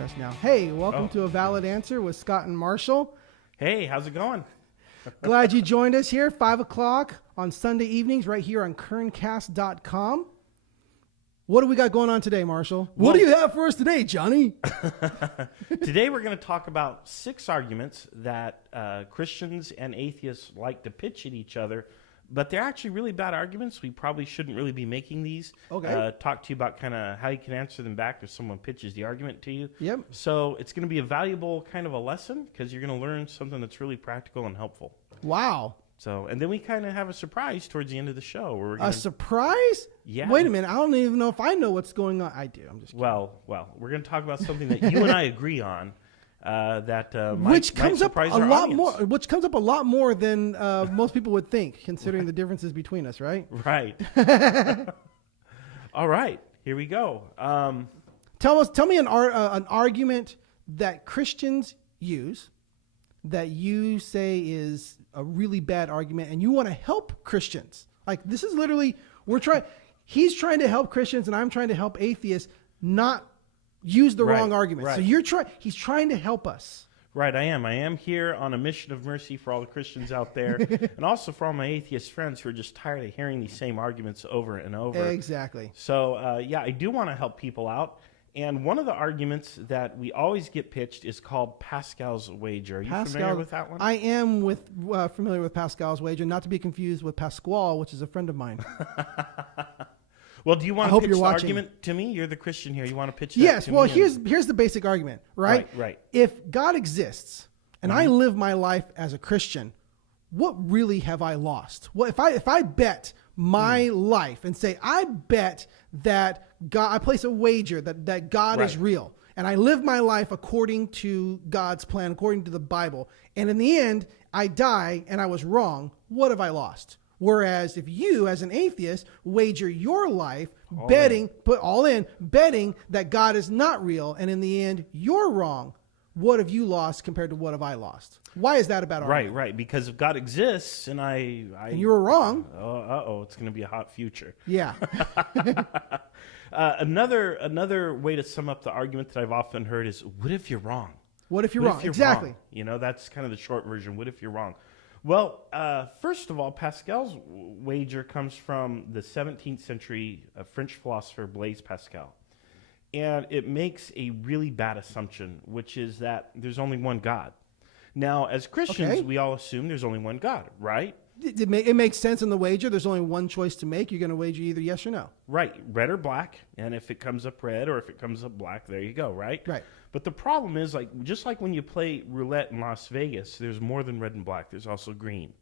hear us now. Hey, welcome to A Valid Answer with Scott and Marshall. Hey, how's it going? Glad you joined us here, 5 o'clock on Sunday evenings right here on kerncast.com. What do we got going on today, Marshall? What do you have for us today, Johnny? Today we're going to talk about 6 arguments that Christians and atheists like to pitch at each other, but they're actually really bad arguments. We probably shouldn't really be making these. Okay. Talk to you about kind of how you can answer them back if someone pitches the argument to you. Yep. So it's going to be a valuable kind of a lesson because you're going to learn something that's really practical and helpful. Wow. So, and then we kind of have a surprise towards the end of the show. Where we're A surprise? Yeah. Wait a minute. I don't even know if I know what's going on. I do. I'm just kidding. Well, we're going to talk about something that you and I agree on. Which comes up a lot audience. more. Which comes up a lot more than most people would think, considering the differences between us. Right? Right. All right. Here we go. Tell me an argument that Christians use that you say is a really bad argument, and you want to help Christians. Like, this is literally he's trying to help Christians, and I'm trying to help atheists not use the wrong argument. Right. So he's trying to help us. Right, I am here on a mission of mercy for all the Christians out there, and also for all my atheist friends who are just tired of hearing these same arguments over and over. Exactly. So, I do want to help people out. And one of the arguments that we always get pitched is called Pascal's wager. Are you familiar with that one? I am familiar with Pascal's wager, not to be confused with Pasquale, which is a friend of mine. Well, do you want to pitch the argument to me? You're the Christian here. You want to pitch that Yes. to Well, me? here's the basic argument, right? Right. If God exists and I live my life as a Christian, what really have I lost? What if I bet my life and say I bet that God, I place a wager that God is real, and I live my life according to God's plan, according to the Bible, and in the end I die and I was wrong, what have I lost? Whereas if you, as an atheist, wager your life betting that God is not real, and in the end you're wrong, what have you lost compared to what have I lost? Why is that a bad argument? Right. Because if God exists and and you were wrong. It's going to be a hot future. Yeah. Another way to sum up the argument that I've often heard is, what if you're wrong? What if you're wrong? Exactly. Wrong? That's kind of the short version. What if you're wrong? Well, first of all, Pascal's wager comes from the 17th century French philosopher Blaise Pascal. And it makes a really bad assumption, which is that there's only one God. Now, as Christians, we all assume there's only one God, right? It makes sense in the wager. There's only one choice to make. You're going to wager either yes or no. Right, red or black. And if it comes up red or if it comes up black, there you go, right? Right. But the problem is, just like when you play roulette in Las Vegas, there's more than red and black. There's also green.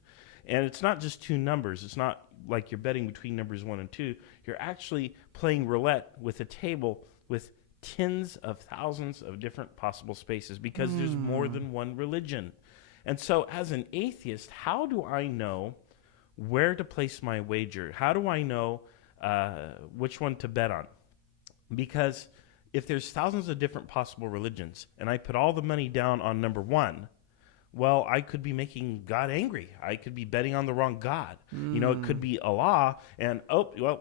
And it's not just 2 numbers. It's not like you're betting between numbers 1 and 2. You're actually playing roulette with a table with tens of thousands of different possible spaces because there's more than one religion. And so as an atheist, how do I know where to place my wager? How do I know which one to bet on? Because if there's thousands of different possible religions and I put all the money down on number 1, well, I could be making God angry. I could be betting on the wrong God. It could be Allah, and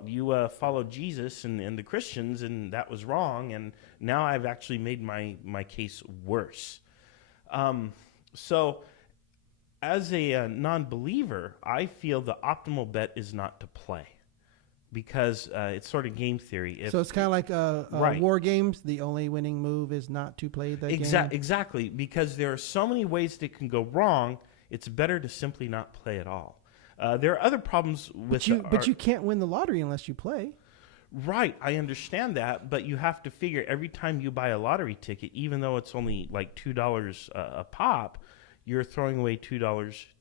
you followed Jesus and the Christians, and that was wrong, and now I've actually made my case worse. So as a non-believer, I feel the optimal bet is not to play. Because it's sort of game theory. So it's kind of like war games. The only winning move is not to play the game. Exactly. Because there are so many ways that can go wrong, it's better to simply not play at all. There are other problems with But you can't win the lottery unless you play. Right, I understand that, but you have to figure every time you buy a lottery ticket, even though it's only like $2 a pop, you're throwing away $2,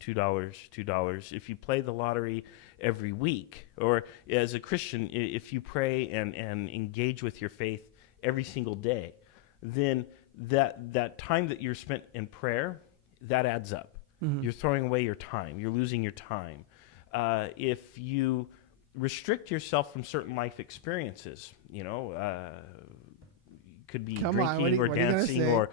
$2. If you play the lottery every week, or as a Christian, if you pray and engage with your faith every single day, then that time that you're spent in prayer, that adds up. Mm-hmm. You're throwing away your time. You're losing your time. If you restrict yourself from certain life experiences, could be Come on, drinking or what are you gonna dancing, say? or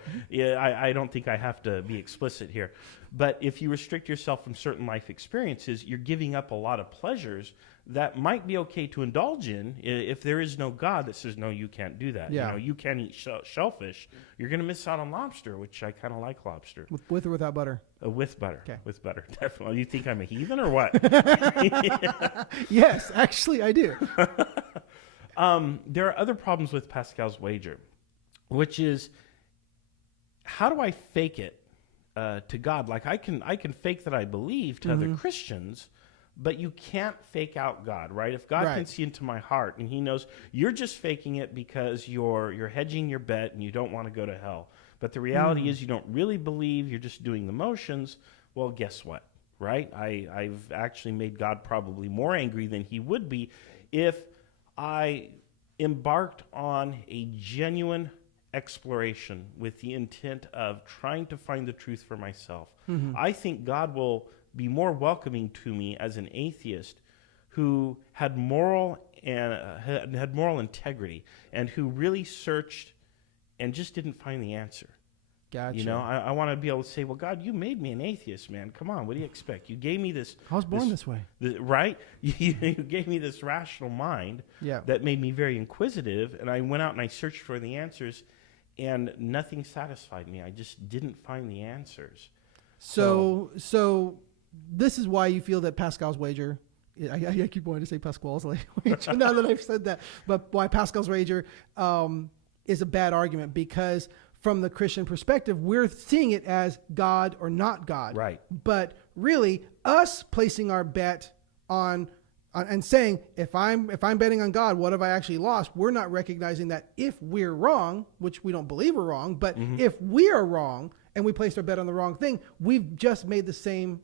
I don't think I have to be explicit here. But if you restrict yourself from certain life experiences, you're giving up a lot of pleasures that might be okay to indulge in if there is no God that says, no, you can't do that. Yeah. You know, you can't eat shellfish. You're going to miss out on lobster, which I kind of like lobster. With or without butter? With butter. Okay. With butter, definitely. You think I'm a heathen or what? Yes, actually, I do. There are other problems with Pascal's wager, which is, how do I fake it to God? Like I can fake that I believe to other Christians, but you can't fake out God, right? If God can see into my heart and he knows you're just faking it because you're hedging your bet and you don't want to go to hell. But the reality is you don't really believe, you're just doing the motions. Well, guess what, right? I've actually made God probably more angry than he would be if I embarked on a genuine exploration with the intent of trying to find the truth for myself. I think God will be more welcoming to me as an atheist who had moral and had moral integrity and who really searched and just didn't find the answer. Gotcha. You know, I want to be able to say, well, God, you made me an atheist, man. Come on, what do you expect? You gave me this. I was born this way. Right? You gave me this rational mind that made me very inquisitive, and I went out and I searched for the answers, and nothing satisfied me. I just didn't find the answers. So this is why you feel that Pascal's wager, I keep wanting to say Pascal's wager now that I've said that, but why Pascal's wager is a bad argument, because from the Christian perspective, we're seeing it as God or not God. Right. But really, us placing our bet on and saying, if I'm betting on God, what have I actually lost? We're not recognizing that if we're wrong, which we don't believe we're wrong, but if we are wrong and we placed our bet on the wrong thing, we've just made the same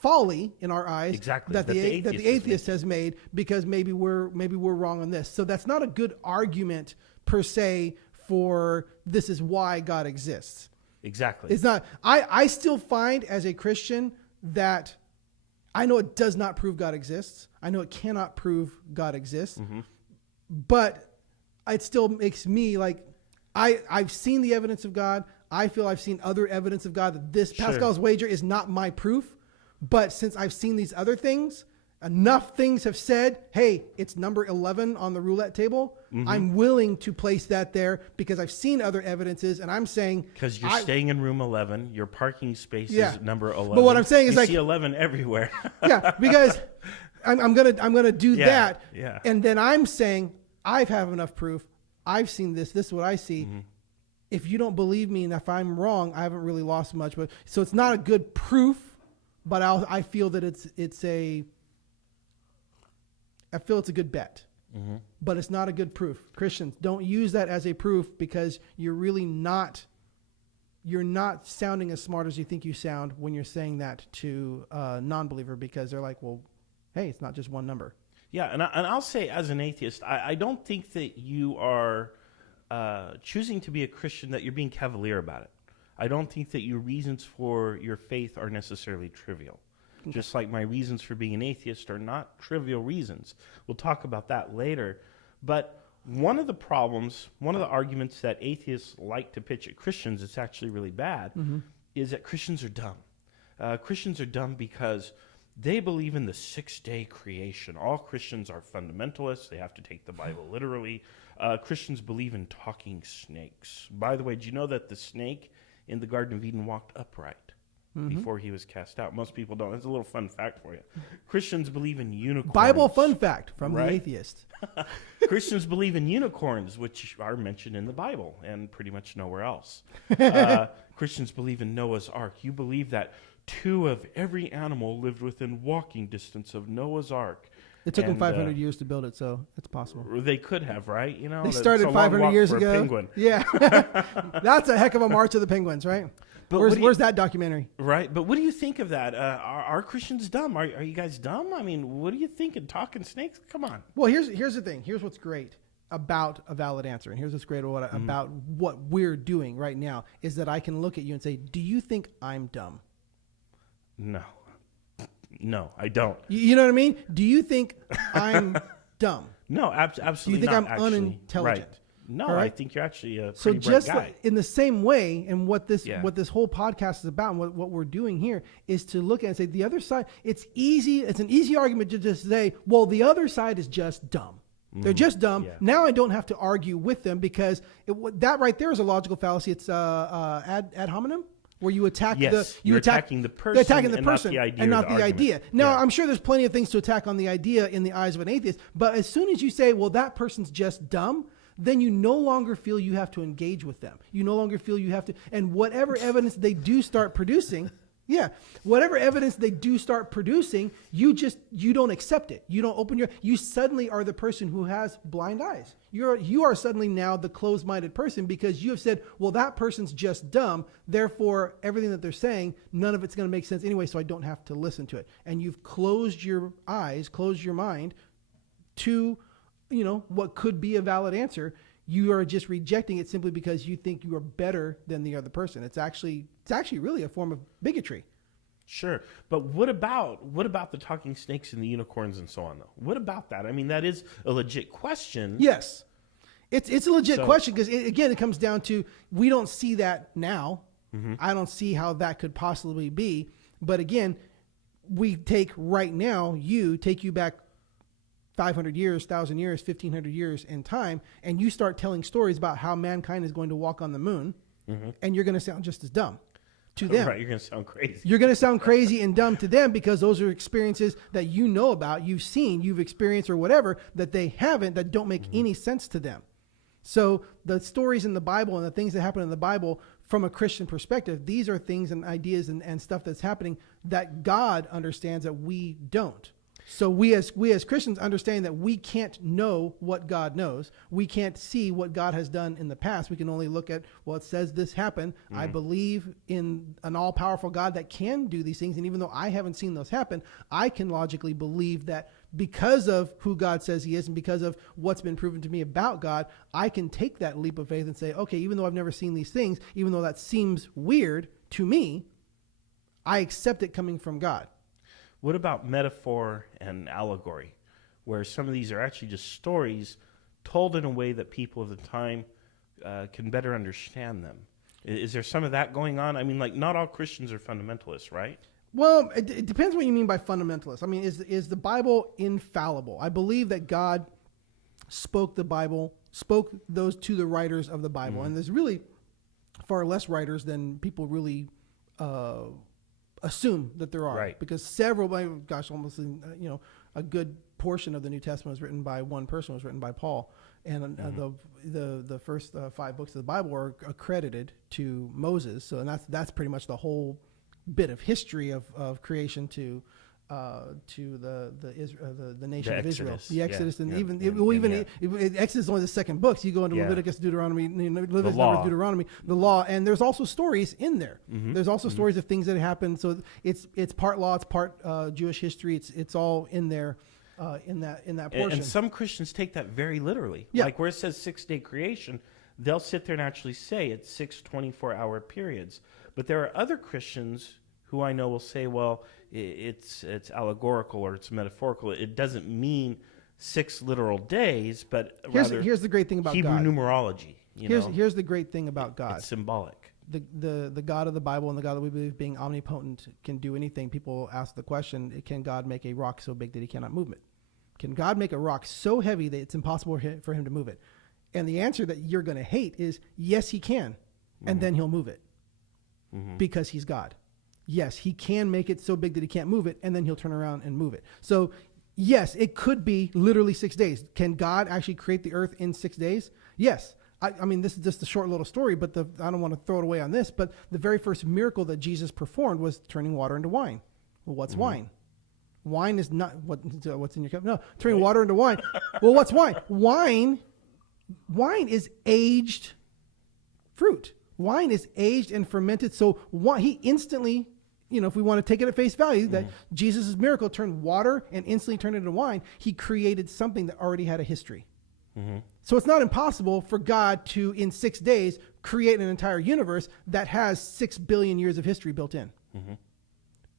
folly in our eyes that the atheist has made, because maybe we're wrong on this. So that's not a good argument per se for this is why God exists. Exactly. It's not. I still find as a Christian that I know it does not prove God exists. I know it cannot prove God exists, but it still makes me like, I've seen the evidence of God. I feel I've seen other evidence of God that this Pascal's wager is not my proof. But since I've seen these other things, enough things have said, hey, it's number 11 on the roulette table. I'm willing to place that there because I've seen other evidences, and I'm saying, because you're staying in room 11, your parking space is number 11. But what I'm saying is, you see 11 everywhere. Because I'm gonna do that, Yeah. and then I'm saying I have enough proof. I've seen this. This is what I see. If you don't believe me, and if I'm wrong, I haven't really lost much. But so it's not a good proof. But I feel that it's a good bet, but it's not a good proof. Christians, don't use that as a proof, because you're not sounding as smart as you think you sound when you're saying that to a non-believer, because they're like, well, hey, it's not just one number. Yeah, and I'll say, as an atheist, I don't think that you are choosing to be a Christian that you're being cavalier about it. I don't think that your reasons for your faith are necessarily trivial. Okay. Just like my reasons for being an atheist are not trivial reasons. We'll talk about that later. But one of the arguments that atheists like to pitch at Christians, it's actually really bad, is that Christians are dumb. Christians are dumb because they believe in the 6-day creation. All Christians are fundamentalists. They have to take the Bible literally. Christians believe in talking snakes. By the way, did you know that the snake in the Garden of Eden walked upright before he was cast out? Most people don't. That's a little fun fact for you. Christians believe in unicorns. Bible fun fact from the atheist. Christians believe in unicorns, which are mentioned in the Bible and pretty much nowhere else. Christians believe in Noah's Ark. You believe that 2 of every animal lived within walking distance of Noah's Ark. It took them 500 years to build it, so it's possible. They could have, right? You know, they started 500 years ago. Penguin. Yeah, that's a heck of a march of the penguins, right? But where's that documentary? Right, but what do you think of that? Are Christians dumb? Are you guys dumb? I mean, what do you think of talking snakes? Come on. Well, here's the thing. Here's what's great about a valid answer, and here's what's great about what we're doing right now is that I can look at you and say, "Do you think I'm dumb?" No, I don't. You know what I mean? Do you think I'm dumb? No, absolutely. Do you think not, I'm actually. unintelligent? Right. No, All right? I think you're actually a So pretty bright just guy. like, in the same way, and what this Yeah. whole podcast is about, and what we're doing here is to look at and say the other side. It's an easy argument to just say, well, the other side is just dumb. They're just dumb. Yeah. Now I don't have to argue with them because that right there is a logical fallacy. It's ad hominem, where you attack you're attacking the person, and not the idea and or not the the idea. argument. Now Yeah. I'm sure there's plenty of things to attack on the idea in the eyes of an atheist, but as soon as you say, well, that person's just dumb, then you no longer feel you have to engage with them. You no longer feel you have to, and whatever evidence they do start producing, whatever evidence they do start producing, you don't accept it. You don't open you suddenly are the person who has blind eyes. You are suddenly now the closed-minded person because you have said, well, that person's just dumb. Therefore, everything that they're saying, none of it's going to make sense anyway, so I don't have to listen to it. And you've closed your eyes, closed your mind to, what could be a valid answer. You are just rejecting it simply because you think you are better than the other person. It's actually really a form of bigotry. Sure, but what about the talking snakes and the unicorns and so on, though? What about that? I mean, that is a legit question. Yes, it's a legit question because it comes down to we don't see that now. Mm-hmm. I don't see how that could possibly be. But again, we take right now, take you back 500 years, 1,000 years, 1,500 years in time, and you start telling stories about how mankind is going to walk on the moon, and you're going to sound just as dumb to them. Right, you're going to sound crazy. You're going to sound crazy and dumb to them because those are experiences that you know about, you've seen, you've experienced or whatever, that they haven't, that don't make any sense to them. So the stories in the Bible and the things that happen in the Bible from a Christian perspective, these are things and ideas and stuff that's happening that God understands that we don't. So we as Christians understand that we can't know what God knows. We can't see what God has done in the past. We can only look at, well, it says this happened. I believe in an all-powerful God that can do these things. And even though I haven't seen those happen, I can logically believe that because of who God says he is and because of what's been proven to me about God, I can take that leap of faith and say, okay, even though I've never seen these things, even though that seems weird to me, I accept it coming from God. What about metaphor and allegory, where some of these are actually just stories told in a way that people of the time can better understand them? Is there some of that going on? I mean, like, not all Christians are fundamentalists, right? Well, it depends what you mean by fundamentalist. I mean, is the Bible infallible? I believe that God spoke those to the writers of the Bible. And there's really far less writers than people really assume that there are. Right. Because almost a good portion of the New Testament was written by one person, was written by Paul. And the first 5 books of the Bible are accredited to Moses. So that's pretty much the whole bit of history of creation to the nation of Israel, the Exodus, and Exodus is only the second book. So you go into Leviticus, Deuteronomy, Leviticus, Numbers, Deuteronomy, the law, and there's also stories in there. There's also stories of things that happened. So it's part law, it's part Jewish history. It's all in there. In that portion. And some Christians take that very literally. Yeah. Like where it says 6-day creation, they'll sit there and actually say it's 6 24-hour periods. But there are other Christians who I know will say, well, it's allegorical or it's metaphorical. It doesn't mean 6 literal days, but here's the great thing about Hebrew God. numerology. Here's the great thing about God. It's symbolic. The God of the Bible and the God that we believe being omnipotent can do anything. People ask the question, can God make a rock so big that he cannot move it? Can God make a rock so heavy that it's impossible for him to move it? And the answer that you're going to hate is, yes, he can. And then he'll move it because he's God. Yes, he can make it so big that he can't move it, and then he'll turn around and move it. So, yes, it could be literally 6 days. Can God actually create the earth in 6 days? Yes. I mean, this is just a short little story, but I don't want to throw it away on this, but the very first miracle that Jesus performed was turning water into wine. Well, what's wine? Wine is not what's in your cup. No, turning water into wine. Well, what's wine? Wine is aged fruit. Wine is aged and fermented. So he instantly, if we want to take it at face value, that Jesus' miracle turned water and instantly turned it into wine, he created something that already had a history. So it's not impossible for God to, in 6 days, create an entire universe that has 6 billion years of history built in.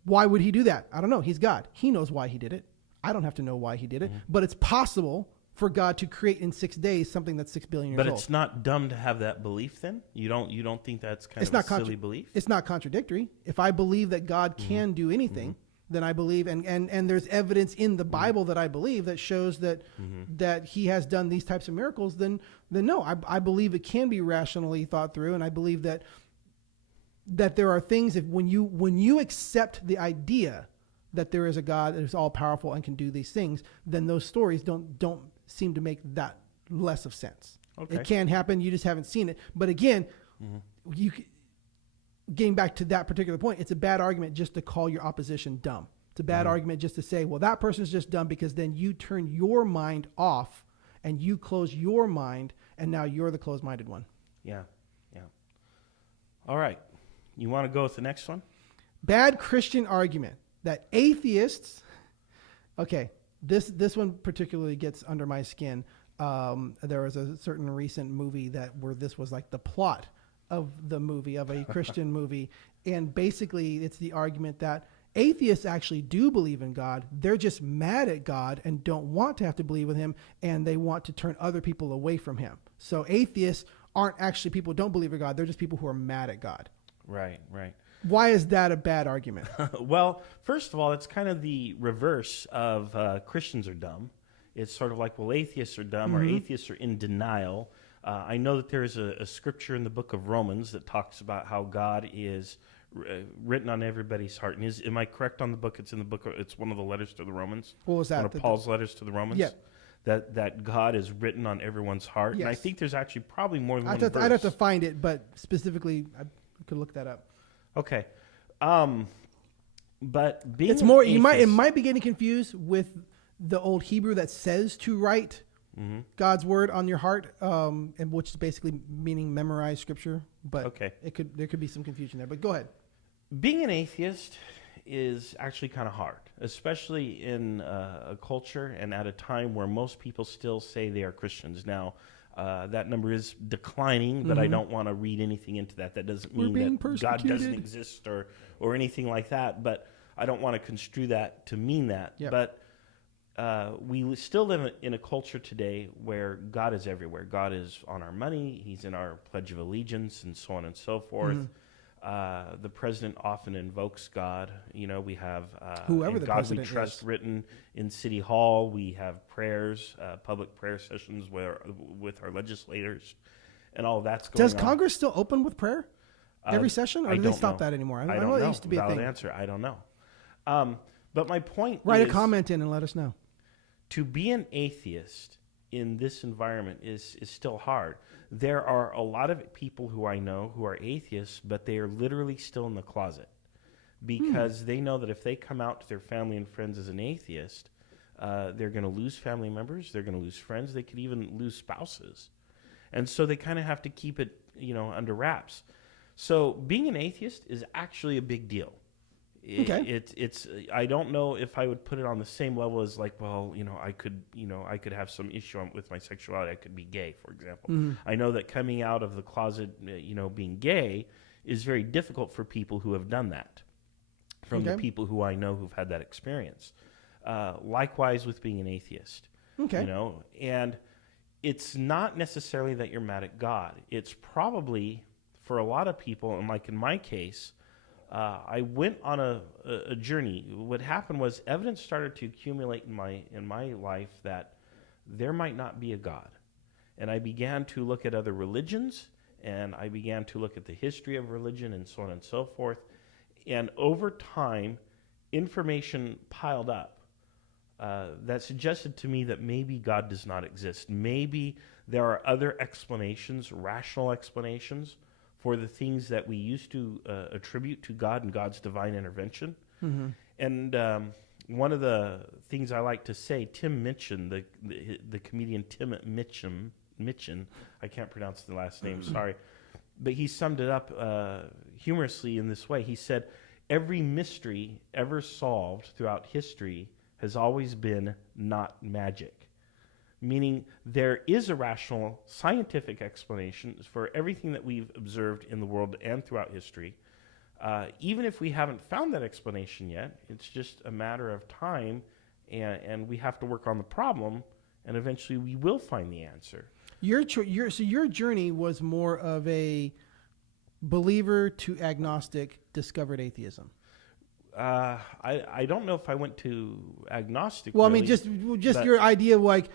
Why would he do that? I don't know. He's God. He knows why he did it. I don't have to know why he did it, but it's possible for God to create in 6 days something that's 6 billion years But old. it's not dumb to have that belief then? You don't think that's kind of a silly belief? It's not contradictory. If I believe that God can do anything, then I believe, and there's evidence in the Bible that I believe that shows that that He has done these types of miracles, then no, I believe it can be rationally thought through, and I believe that there are things, if when you accept the idea that there is a God that is all powerful and can do these things, then those stories don't seem to make that less of sense. Okay. It can happen. You just haven't seen it. But again, getting back to that particular point, it's a bad argument just to call your opposition dumb. It's a bad argument just to say, well, that person's just dumb, because then you turn your mind off and you close your mind, and now you're the closed-minded one. Yeah. All right. You want to go with the next one? Bad Christian argument that atheists, okay, this one particularly gets under my skin. There was a certain recent movie where this was like the plot of the movie, of a Christian movie. And basically it's the argument that atheists actually do believe in God. They're just mad at God and don't want to have to believe in Him, and they want to turn other people away from Him. So atheists aren't actually people who don't believe in God. They're just people who are mad at God. Right. Why is that a bad argument? Well, first of all, it's kind of the reverse of Christians are dumb. It's sort of like, well, atheists are dumb, or atheists are in denial. I know that there is a scripture in the book of Romans that talks about how God is written on everybody's heart. And am I correct on the book? It's in the book. It's one of the letters to the Romans. What was that? One of Paul's letters to the Romans. Yeah. That God is written on everyone's heart. Yes. And I think there's actually probably more than one verse. I'd have to find it, but specifically, I could look that up. Okay. But being It's more, atheist, it might be getting confused with the old Hebrew that says to write God's word on your heart, and which is basically meaning memorize scripture. But Okay. there could be some confusion there. But go ahead. Being an atheist is actually kind of hard, especially in a culture and at a time where most people still say they are Christians. Now, that number is declining, but I don't want to read anything into that. That doesn't mean that God doesn't exist or anything like that, but I don't want to construe that to mean that. Yep. But we still live in a culture today where God is everywhere. God is on our money. He's in our Pledge of Allegiance and so on and so forth. The president often invokes God. You know, we have Whoever the God president we trust is. written in City Hall. We have prayers, public prayer sessions with our legislators, and all of that's going on. Does Congress still open with prayer every session, or I do they don't stop know. that anymore? I don't know know. it used to be a Valid thing. answer. I don't know. But my point Write is, a comment in and let us know. to be an atheist in this environment is still hard. There are a lot of people who I know who are atheists, but they are literally still in the closet because they know that if they come out to their family and friends as an atheist, they're going to lose family members, they're going to lose friends, they could even lose spouses. And so they kind of have to keep it, under wraps. So being an atheist is actually a big deal. Okay. It's I don't know if I would put it on the same level as like, well, I could have some issue with my sexuality. I could be gay, for example. I know that coming out of the closet, being gay is very difficult for people who have done that, from the people who I know who've had that experience. Likewise with being an atheist. Okay. And it's not necessarily that you're mad at God. It's probably, for a lot of people, and like in my case, I went on a journey. What happened was evidence started to accumulate in my life that there might not be a God. And I began to look at other religions, and I began to look at the history of religion and so on and so forth. And over time, information piled up that suggested to me that maybe God does not exist. Maybe there are other explanations, rational explanations, for the things that we used to attribute to God and God's divine intervention. And one of the things I like to say, Tim Minchin, the comedian Tim Minchin, I can't pronounce the last name, sorry, but he summed it up humorously in this way. He said, every mystery ever solved throughout history has always been not magic. Meaning there is a rational scientific explanation for everything that we've observed in the world and throughout history. Even if we haven't found that explanation yet, it's just a matter of time, and we have to work on the problem and eventually we will find the answer. So your journey was more of a believer to agnostic, discovered atheism. I don't know if I went to agnostic. Well, really, I mean, just your idea of like,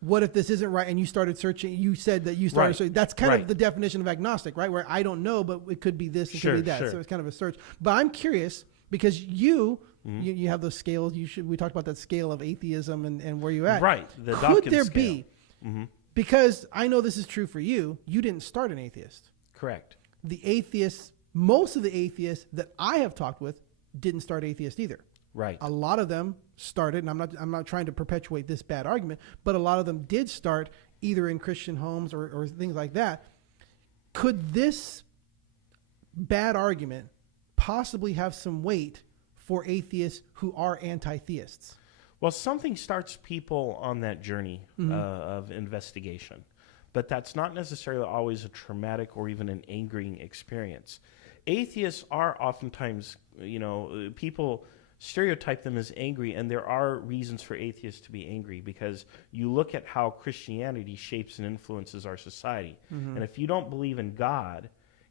what if this isn't right? And you started searching. You said that you started Right. searching. That's kind Right. of the definition of agnostic, right? Where I don't know, but it could be this, it could be that. Sure. So it's kind of a search. But I'm curious because you have those scales. We talked about that scale of atheism and where you at. Right. The Could Dawkins there scale. be? Because I know this is true for you. You didn't start an atheist. Correct. Most of the atheists that I have talked with didn't start atheist either. Right. A lot of them started, and I'm not trying to perpetuate this bad argument, but a lot of them did start either in Christian homes or things like that. Could this bad argument possibly have some weight for atheists who are anti-theists? Well, something starts people on that journey of investigation, but that's not necessarily always a traumatic or even an angering experience. Atheists are oftentimes, people stereotype them as angry, and there are reasons for atheists to be angry because you look at how Christianity shapes and influences our society. And if you don't believe in God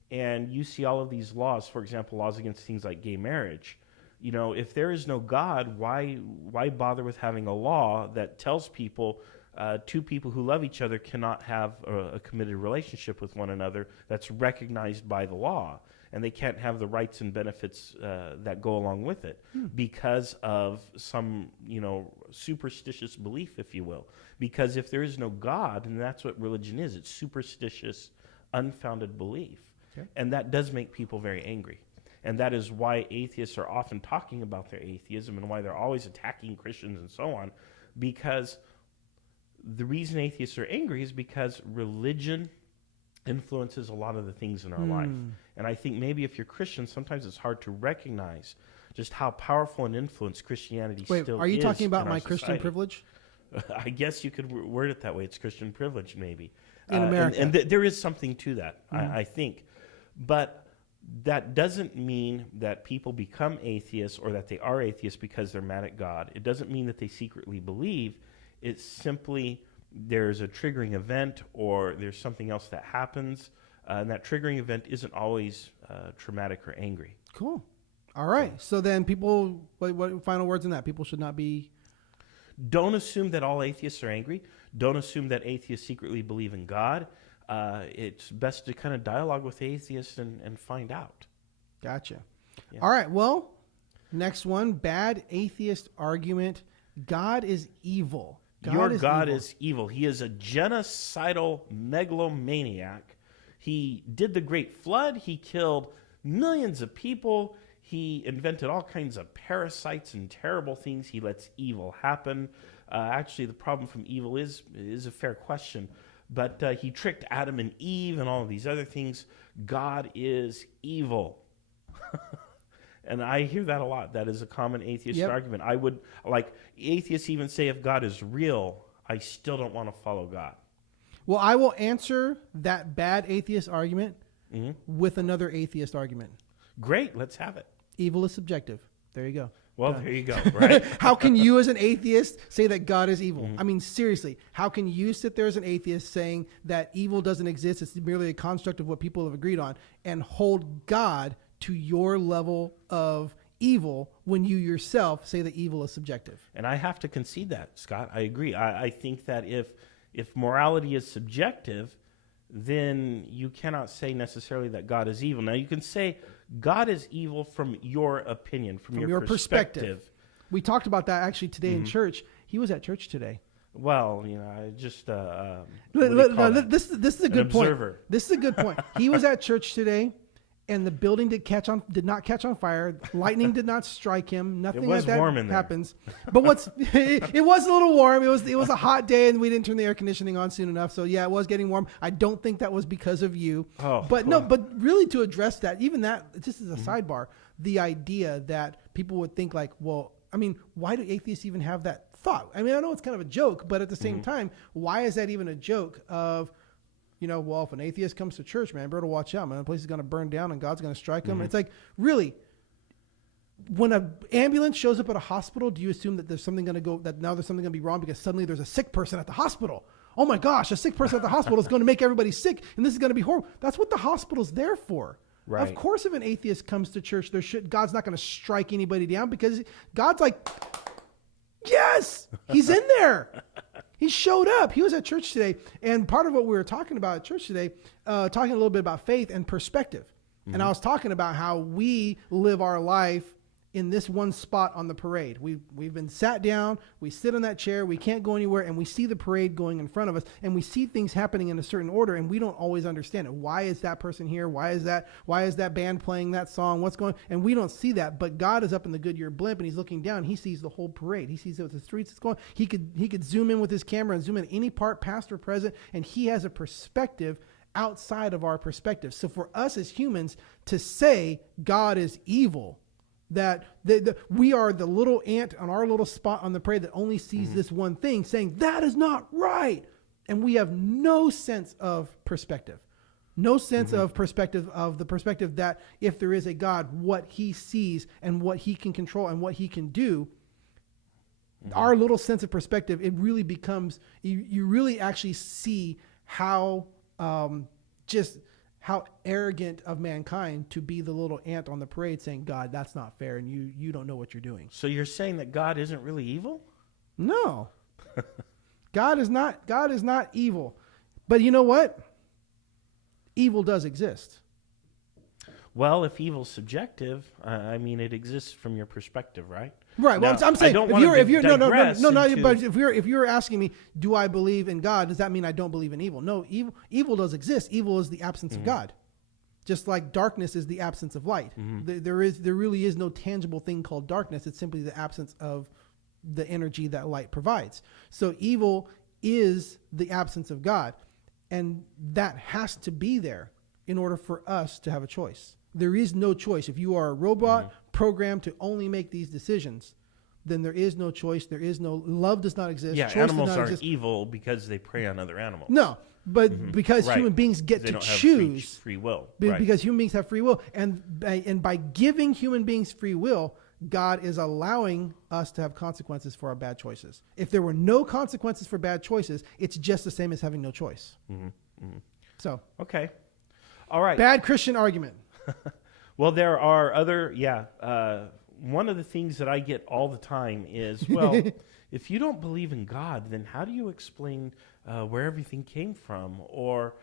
and you see all of these laws, for example, laws against things like gay marriage, if there is no God, why bother with having a law that tells people two people who love each other cannot have a committed relationship with one another that's recognized by the law? And they can't have the rights and benefits that go along with it because of some, superstitious belief, if you will. Because if there is no God, and that's what religion is, it's superstitious, unfounded belief. Okay. And that does make people very angry. And that is why atheists are often talking about their atheism and why they're always attacking Christians and so on. Because the reason atheists are angry is because religion influences a lot of the things in our life. And I think maybe if you're Christian, sometimes it's hard to recognize just how powerful an influence Christianity still is. Wait, are you talking about my society. Christian privilege? I guess you could word it that way. It's Christian privilege, maybe. In America. And there is something to that, I think. But that doesn't mean that people become atheists or that they are atheists because they're mad at God. It doesn't mean that they secretly believe. It's simply there's a triggering event or there's something else that happens, and that triggering event isn't always traumatic or angry. Cool. All right. So then people, what final words on that? People should not be... Don't assume that all atheists are angry. Don't assume that atheists secretly believe in God. It's best to kind of dialogue with atheists and find out. Gotcha. Yeah. All right. Well, next one, bad atheist argument. God is evil. Your God is evil. He is a genocidal megalomaniac. He did the Great Flood. He killed millions of people. He invented all kinds of parasites and terrible things. He lets evil happen. Actually, the problem from evil is a fair question. But he tricked Adam and Eve and all of these other things. God is evil. And I hear that a lot. That is a common atheist argument. I would, atheists even say if God is real, I still don't want to follow God. Well, I will answer that bad atheist argument with another atheist argument. Great. Let's have it. Evil is subjective. There you go. Well, there you go, right? How can you as an atheist say that God is evil? I mean, seriously, how can you sit there as an atheist saying that evil doesn't exist, it's merely a construct of what people have agreed on, and hold God to your level of evil when you yourself say that evil is subjective? And I have to concede that, Scott. I agree. I think that if morality is subjective, then you cannot say necessarily that God is evil. Now, you can say God is evil from your opinion, from your perspective. We talked about that actually today in church. He was at church today. Well, I just this is a good point. Observer. This is a good point. He was at church today, and the building did not catch on fire. Lightning did not strike him. Nothing like that warm in there. happens. But it was a little warm. It was a hot day, and we didn't turn the air conditioning on soon enough. So yeah, it was getting warm. I don't think that was because of you. But really to address that, even that, just as a sidebar, the idea that people would think like, well, I mean, why do atheists even have that thought? I mean, I know it's kind of a joke, but at the same time, why is that even a joke of, well, if an atheist comes to church, man, better watch out, man. The place is going to burn down and God's going to strike them. It's like, really, when an ambulance shows up at a hospital, do you assume that there's something going to go, that now there's something going to be wrong because suddenly there's a sick person at the hospital? Oh my gosh, a sick person at the hospital is going to make everybody sick, and this is going to be horrible. That's what the hospital's there for. Right. Of course, if an atheist comes to church, God's not going to strike anybody down, because God's like, yes, he's in there. He showed up. He was at church today. And part of what we were talking about at church today, talking a little bit about faith and perspective. Mm-hmm. And I was talking about how we live our life in this one spot on the parade. We've been sat down, we sit on that chair, we can't go anywhere, and we see the parade going in front of us, and we see things happening in a certain order, and we don't always understand it. Why is that person here? Why is that band playing that song? What's going on? And we don't see that, but God is up in the Goodyear blimp, and he's looking down, he sees the whole parade. He sees the streets it's going. He could zoom in with his camera and zoom in any part, past or present, and he has a perspective outside of our perspective. So for us as humans to say God is evil, that we are the little ant on our little spot on the parade that only sees this one thing, saying that is not right. And we have no sense of perspective, no sense of perspective, of the perspective that if there is a God, what he sees and what he can control and what he can do. Our little sense of perspective, it really becomes, you really actually see how, just how arrogant of mankind to be the little ant on the parade saying, God, that's not fair, and you don't know what you're doing. So you're saying that God isn't really evil? No. God is not evil. But you know what? Evil does exist. Well, if evil's subjective, I mean, it exists from your perspective, right? Right. Well, Now, I'm saying, if if you're asking me, do I believe in God? Does that mean I don't believe in evil? No, evil does exist. Evil is the absence of God. Just like darkness is the absence of light. There really is no tangible thing called darkness. It's simply the absence of the energy that light provides. So evil is the absence of God. And that has to be there in order for us to have a choice. There is no choice. If you are a robot programmed to only make these decisions, then there is no choice. There is no, love does not exist. Yeah, choice animals does not aren't exist. evil because they prey on other animals. No, but because Right. human beings get They to don't have choose. free will. Because human beings have free will. And by giving human beings free will, God is allowing us to have consequences for our bad choices. If there were no consequences for bad choices, it's just the same as having no choice. So, Okay. All right. bad Christian argument. Well, there are other, one of the things that I get all the time is, well, if you don't believe in God, then how do you explain where everything came from? Or,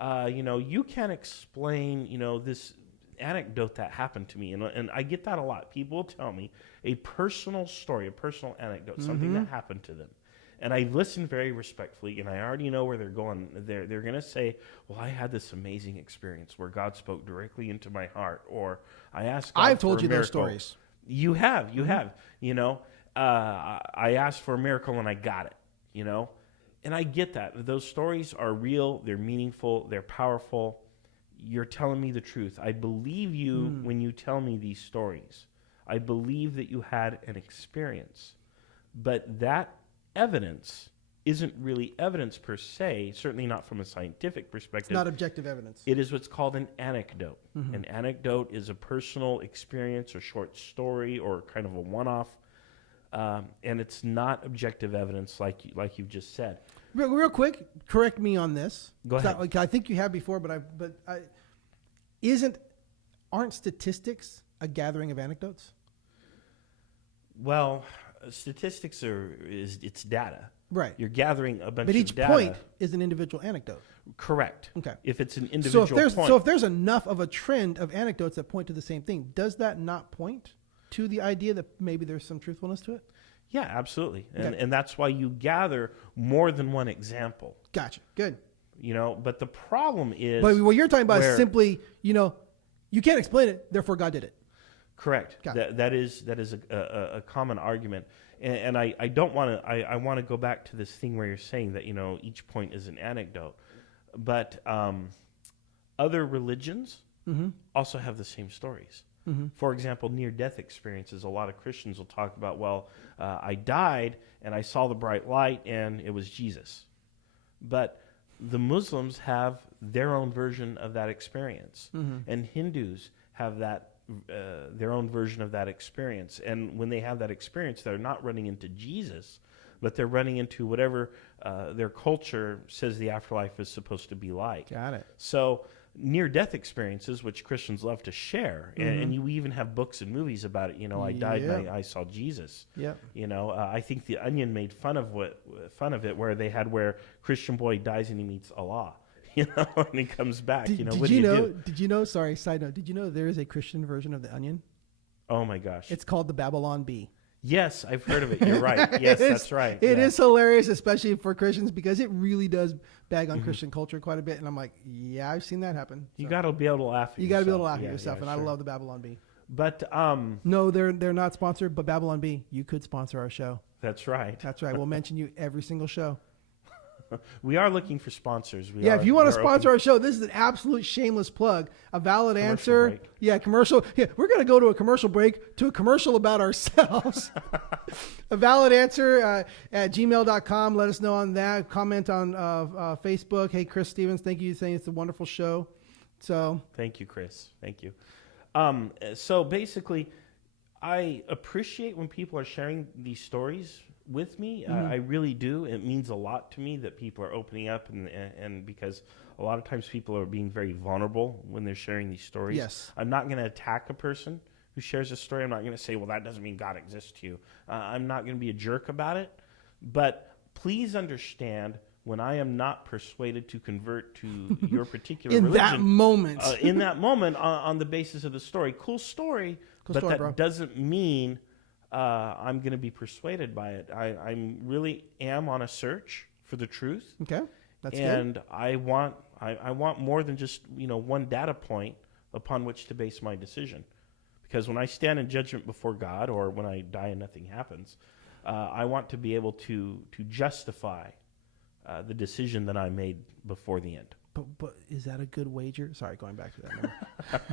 you can't explain, this anecdote that happened to me. And I get that a lot. People will tell me a personal story, a personal anecdote, something that happened to them. And I listen very respectfully, and I already know where they're going. They're going to say, well, I had this amazing experience where God spoke directly into my heart, or I asked God I've for told a you those miracle. stories. You have. I asked for a miracle, and I got it, And I get that. Those stories are real. They're meaningful. They're powerful. You're telling me the truth. I believe you when you tell me these stories. I believe that you had an experience. But that evidence isn't really evidence per se, certainly not from a scientific perspective. It's not objective evidence. It is what's called an anecdote. An anecdote is a personal experience or short story or kind of a one-off, and it's not objective evidence like you've just said. Real quick, correct me on this. Go ahead. I think you have before, aren't statistics a gathering of anecdotes? Well, statistics it's data. Right. You're gathering a bunch But of each data. point is an individual anecdote. Correct. Okay. If it's an individual point. So if there's enough of a trend of anecdotes that point to the same thing, does that not point to the idea that maybe there's some truthfulness to it? Yeah, absolutely. Okay. And that's why you gather more than one example. Gotcha. Good. But the problem is... But what you're talking about is simply, you can't explain it, therefore God did it. Correct. That is a common argument. And I don't want to... I want to go back to this thing where you're saying that, each point is an anecdote. But other religions also have the same stories. For example, near-death experiences. A lot of Christians will talk about, I died and I saw the bright light and it was Jesus. But the Muslims have their own version of that experience. And Hindus have that their own version of that experience. And when they have that experience, they're not running into Jesus, but they're running into whatever their culture says the afterlife is supposed to be like. Got it. So near-death experiences, which Christians love to share, and you even have books and movies about it. You know, I died and I saw Jesus. Yeah. You know, I think The Onion made fun of it, where they had where Christian boy dies and he meets Allah. You know, and he comes back. What do you do? Did you know? Sorry, side note. Did you know there is a Christian version of The Onion? Oh my gosh! It's called the Babylon Bee. Yes, I've heard of it. You're right. Yes, that's right. It is hilarious, especially for Christians, because it really does bag on Christian culture quite a bit. And I'm like, yeah, I've seen that happen. So. You got to be able to laugh at yourself. You got to be able to laugh at yourself, and I love the Babylon Bee. But no, they're not sponsored, but Babylon Bee, you could sponsor our show. That's right. That's right. We'll mention you every single show. We are looking for sponsors. If you want to sponsor our show, this is an absolute shameless plug. A valid answer. Break. Yeah, commercial. Yeah, we're going to go to a commercial break to a commercial about ourselves. A valid answer at gmail.com. Let us know on that. Comment on Facebook. Hey, Chris Stevens, thank you for saying it's a wonderful show. So thank you, Chris. Thank you. So basically, I appreciate when people are sharing these stories with me. I really do. It means a lot to me that people are opening up, and because a lot of times people are being very vulnerable when they're sharing these stories. Yes. I'm not going to attack a person who shares a story. I'm not going to say, well, that doesn't mean God exists to you. I'm not going to be a jerk about it. But please understand, when I am not persuaded to convert to your particular religion. In that moment, on the basis of the story. Cool story, that doesn't mean I'm going to be persuaded by it. I really am on a search for the truth. Okay, that's good. And I want more than just one data point upon which to base my decision. Because when I stand in judgment before God, or when I die and nothing happens, I want to be able to justify the decision that I made before the end. But is that a good wager? Sorry, going back to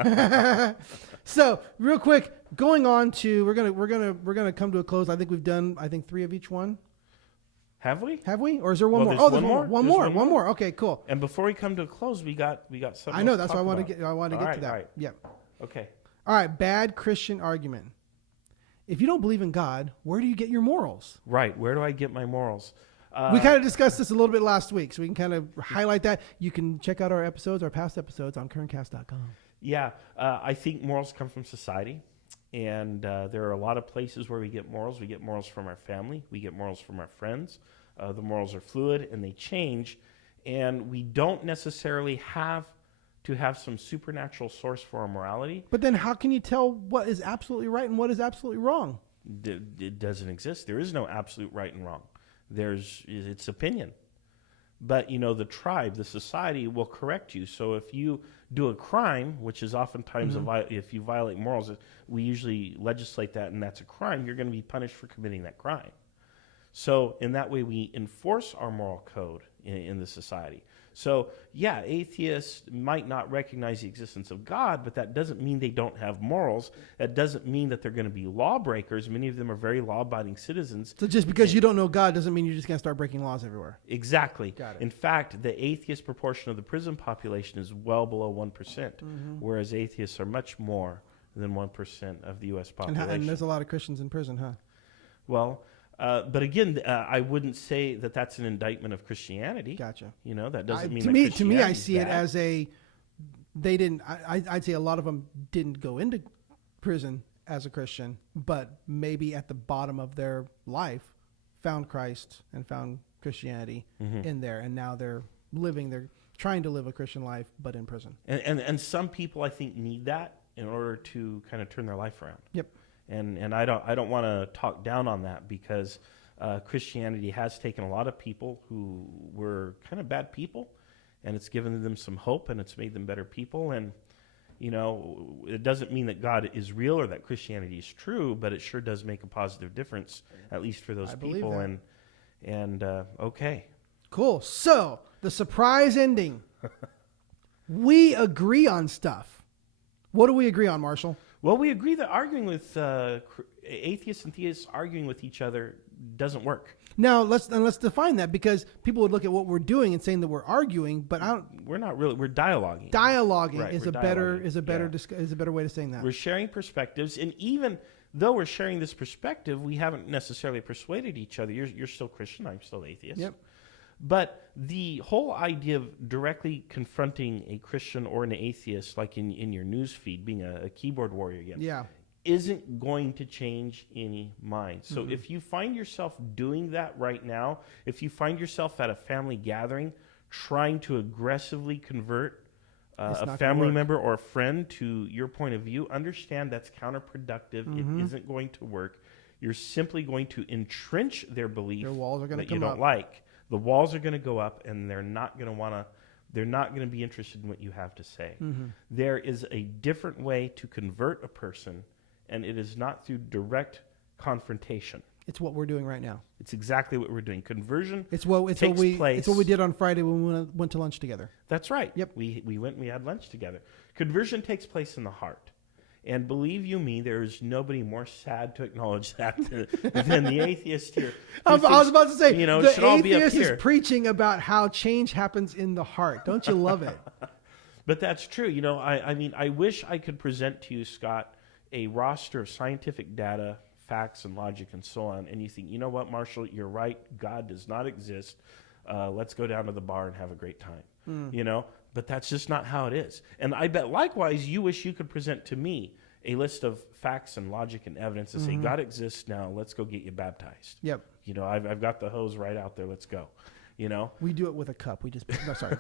that. So real quick, going on to we're gonna come to a close. I think we've done 3 of each one. Have we? Or is there one more? Oh, there's one more. Okay, cool. And before we come to a close, we got something. I know, that's why I want to get to that. Right. Yeah. Okay. All right. Bad Christian argument. If you don't believe in God, where do you get your morals? Right. Where do I get my morals? We kind of discussed this a little bit last week, so we can kind of highlight that. You can check out our past episodes on currentcast.com. Yeah, I think morals come from society, and there are a lot of places where we get morals. We get morals from our family. We get morals from our friends. The morals are fluid, and they change, and we don't necessarily have to have some supernatural source for our morality. But then how can you tell what is absolutely right and what is absolutely wrong? It doesn't exist. There is no absolute right and wrong. It's opinion. But, the tribe, the society will correct you. So if you do a crime, which is oftentimes if you violate morals, we usually legislate that, and that's a crime, you're going to be punished for committing that crime. So in that way, we enforce our moral code in the society. So, yeah, atheists might not recognize the existence of God, but that doesn't mean they don't have morals. That doesn't mean that they're going to be lawbreakers. Many of them are very law-abiding citizens. So just because you don't know God doesn't mean you're just going to start breaking laws everywhere. Exactly. Got it. In fact, the atheist proportion of the prison population is well below 1%, whereas atheists are much more than 1% of the U.S. population. And there's a lot of Christians in prison, huh? Well, but again, I wouldn't say that that's an indictment of Christianity. Gotcha. That doesn't mean to me, I see it as they didn't. I'd say a lot of them didn't go into prison as a Christian, but maybe at the bottom of their life found Christ and found Christianity in there, and now they're trying to live a Christian life, but in prison. And some people, I think, need that in order to kind of turn their life around. Yep. And I don't want to talk down on that, because Christianity has taken a lot of people who were kind of bad people, and it's given them some hope, and it's made them better people. And it doesn't mean that God is real or that Christianity is true, but it sure does make a positive difference, at least for those people. And okay, cool. So the surprise ending. We agree on stuff. What do we agree on, Marshall? Well, we agree that arguing with atheists and theists arguing with each other doesn't work. Now let's define that, because people would look at what we're doing and saying that we're arguing, but we're not really. We're dialoguing. Dialoguing Right, is we're a better dialoguing. is a better way to saying that. We're sharing perspectives, and even though we're sharing this perspective, we haven't necessarily persuaded each other. You're still Christian. I'm still atheist. Yep. But the whole idea of directly confronting a Christian or an atheist, like in your news feed, being a keyboard warrior again, isn't going to change any mind. So if you find yourself doing that right now, if you find yourself at a family gathering trying to aggressively convert a family member or a friend to your point of view, understand that's counterproductive. It isn't going to work. You're simply going to entrench their belief Their walls are going to that you come don't up. like. The walls are going to go up, and they're not going to be interested in what you have to say. There is a different way to convert a person, and it is not through direct confrontation. It's what we're doing right now. It's exactly what we're doing. Conversion It's what takes place. It's what we did on Friday when we went to lunch together. That's right. Yep. We went and we had lunch together. Conversion takes place in the heart. And believe you me, there is nobody more sad to acknowledge that than the atheist here. I was about to say, it should the all be up atheist is here. preaching about how change happens in the heart. Don't you love it? But that's true. I mean, I wish I could present to you, Scott, a roster of scientific data, facts, and logic, and so on. And you think, you know what, Marshall, you're right. God does not exist. Let's go down to the bar and have a great time. But that's just not how it is. And I bet likewise you wish you could present to me a list of facts and logic and evidence to say God exists now. Let's go get you baptized. Yep. I've got the hose right out there. Let's go. We do it with a cup. We just sorry.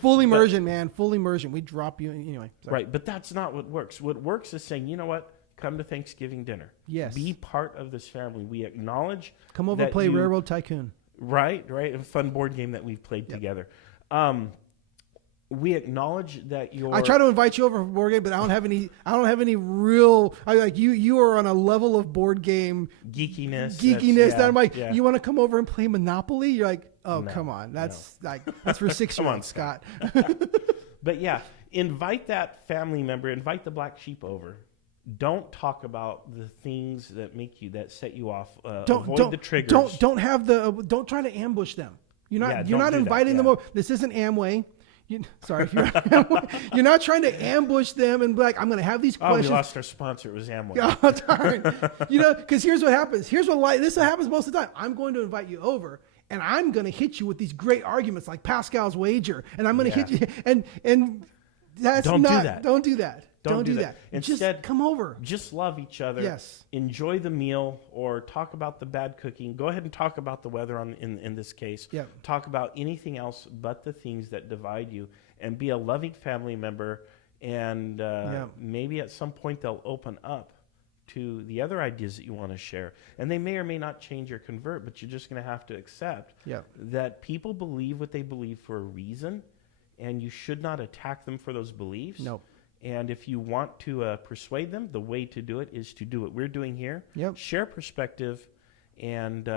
Full immersion, man. Full immersion. We drop you anyway. Sorry. Right, but that's not what works. What works is saying, you know what? Come to Thanksgiving dinner. Yes. Be part of this family. We acknowledge. Come over and play Railroad Tycoon. Right. A fun board game that we've played together. We acknowledge that I try to invite you over for board game, but I don't have any real. You are on a level of board game geekiness that I'm like, you want to come over and play Monopoly? You're like, oh, No, come on, that's for 6-year-olds, Scott. But invite that family member, invite the black sheep over. Don't talk about the things that set you off. Avoid the triggers. Don't try to ambush them. You're not inviting them over. This isn't Amway. You're not trying to ambush them and be like, I'm going to have these questions. Oh, we lost our sponsor. It was Amway. Oh, darn. Because here's what happens. This happens most of the time. I'm going to invite you over, and I'm going to hit you with these great arguments like Pascal's wager, and I'm going to hit you. And that's Don't do that. Don't do that. Don't do that. Instead, just come over. Just love each other. Yes. Enjoy the meal, or talk about the bad cooking. Go ahead and talk about the weather in this case. Yep. Talk about anything else but the things that divide you, and be a loving family member. And maybe at some point they'll open up to the other ideas that you want to share. And they may or may not change or convert, but you're just going to have to accept that people believe what they believe for a reason, and you should not attack them for those beliefs. No. And if you want to persuade them, the way to do it is to do what we're doing here. Yep. Share perspective, and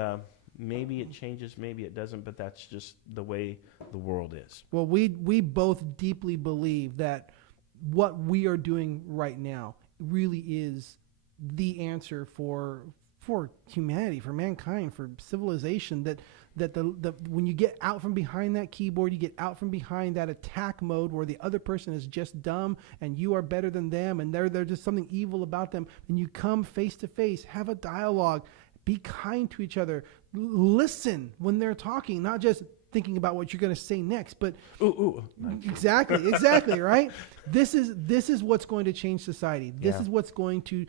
maybe it changes, maybe it doesn't, but that's just the way the world is. Well, we both deeply believe that what we are doing right now really is the answer for humanity, for mankind, for civilization, that when you get out from behind that keyboard, you get out from behind that attack mode where the other person is just dumb and you are better than them and there's just something evil about them, and you come face to face, have a dialogue, be kind to each other, listen when they're talking, not just thinking about what you're going to say next, but exactly right. This is what's going to change society. This is what's going to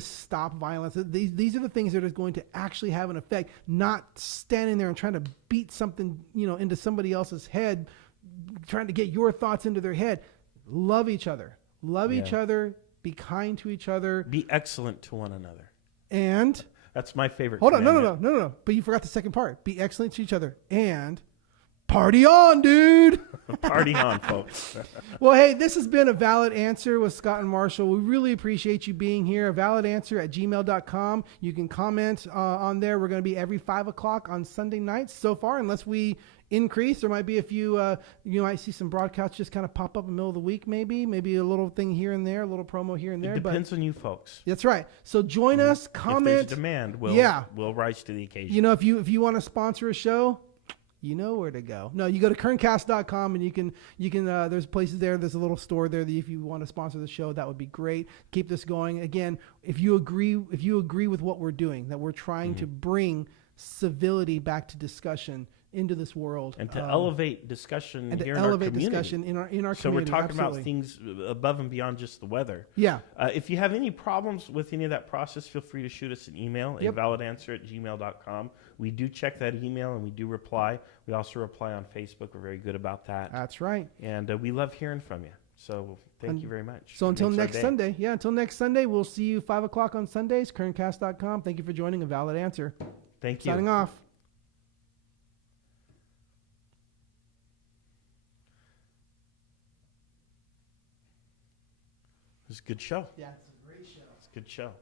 stop violence. These are the things that are going to actually have an effect, not standing there and trying to beat something into somebody else's head, trying to get your thoughts into their head. Love each other, each other, be kind to each other, be excellent to one another, and that's my favorite. Hold on, no. But you forgot the second part. Be excellent to each other and Party on, dude. Party on, folks. Well, hey, this has been A Valid Answer with Scott and Marshall. We really appreciate you being here. avalidanswer@gmail.com. You can comment on there. We're going to be every 5 o'clock on Sunday nights so far, unless we increase. There might be a few, you might see some broadcasts just kind of pop up in the middle of the week, maybe a little thing here and there, a little promo here and there. It depends on you folks. That's right. So join us, comment. If there's demand, we'll rise to the occasion. You know, if you want to sponsor a show, you know where to go. No, you go to kerncast.com and you can there's places there. There's a little store there that if you want to sponsor the show, that would be great. Keep this going. Again, if you agree with what we're doing, that we're trying to bring civility back to discussion into this world, and to elevate discussion and here to in elevate our community. discussion in our So community. we're talking Absolutely. about things above and beyond just the weather. Yeah. If you have any problems with any of that process, feel free to shoot us an email, Yep. avalidanswer@gmail.com. We do check that email and we do reply. We also reply on Facebook. We're very good about that. That's right. And we love hearing from you. So thank you very much. So It until makes our next day. Sunday, until next Sunday, we'll see you 5 o'clock on Sundays, kerncast.com. Thank you for joining A Valid Answer. Thank you. Signing off. It was a good show. Yeah, it's a great show. It's a good show.